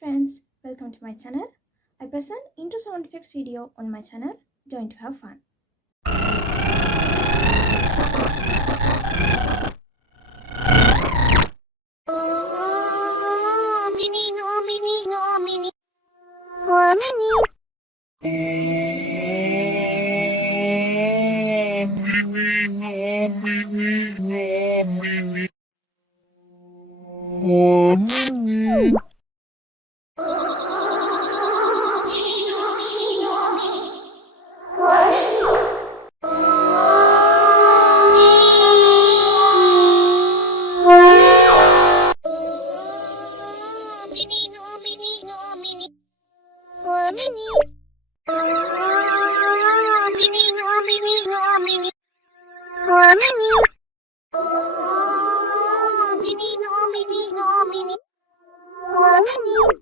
friends, welcome to my channel. I present intro sound effects video on my channel. Join to have fun. Oh, mini, no, mini, no, mini. Oh, mini. Oh, mini. Oh, mini.